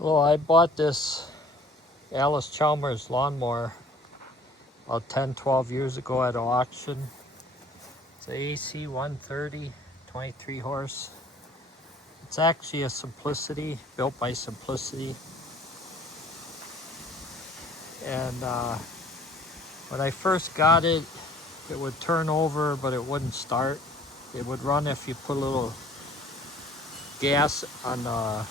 Well, I bought this Alice Chalmers lawnmower about 10-12 years ago at an auction. It's a AC 130, 23 horse. It's actually a Simplicity, built by Simplicity. And when I first got it, it would turn over, but it wouldn't start. It would run if you put a little gas on the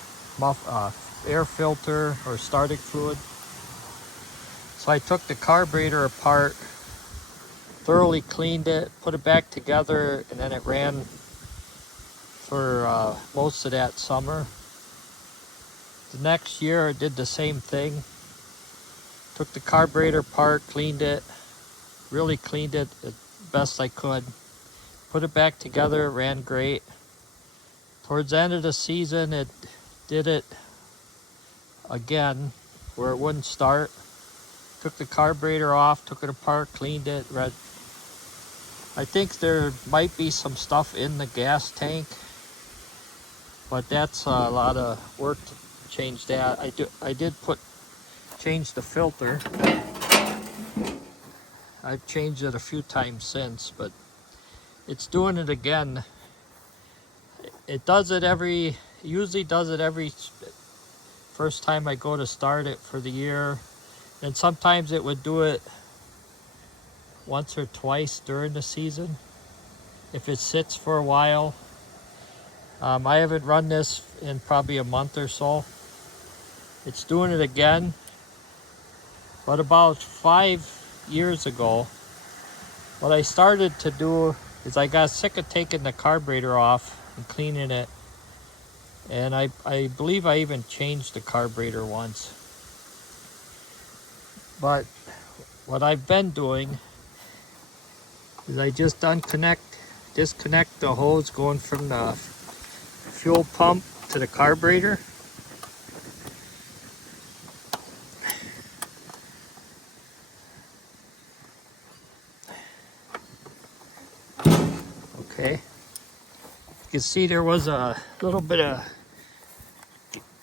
air filter or starting fluid. So I took the carburetor apart, thoroughly cleaned it, put it back together, and then it ran for most of that summer. The next year I did the same thing. Took the carburetor apart, cleaned it, really cleaned it as best I could. Put it back together, it ran great. Towards the end of the season, it did it again, where it wouldn't start. Took the carburetor off, took it apart, cleaned it. I think there might be some stuff in the gas tank, but that's a lot of work to change that. I did change the filter. I've changed it a few times since, but it's doing it again. It usually does it every first time I go to start it for the year. And sometimes it would do it once or twice during the season if it sits for a while. I haven't run this in probably a month or so. It's doing it again. But about 5 years ago, what I started to do is I got sick of taking the carburetor off and cleaning it. And I believe I even changed the carburetor once. But what I've been doing is I just disconnect the hose going from the fuel pump to the carburetor. Okay. You can see there was a little bit of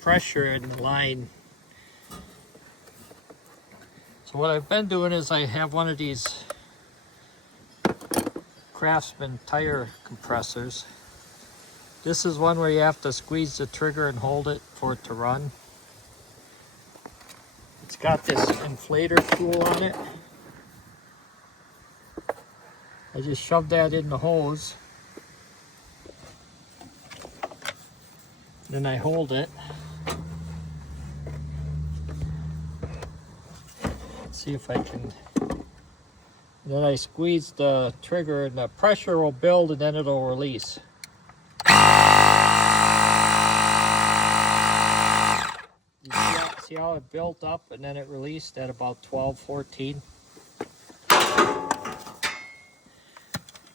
pressure in the line. So what I've been doing is I have one of these Craftsman tire compressors. This is one where you have to squeeze the trigger and hold it for it to run. It's got this inflator tool on it. I just shove that in the hose. Then I hold it. Let's see if I can. Then I squeeze the trigger and the pressure will build and then it'll release. You see how it built up and then it released at about 12, 14.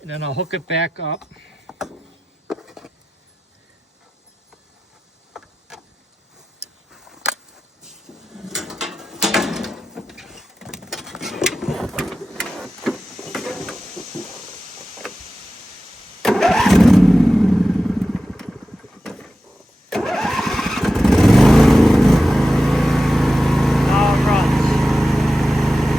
And then I'll hook it back up.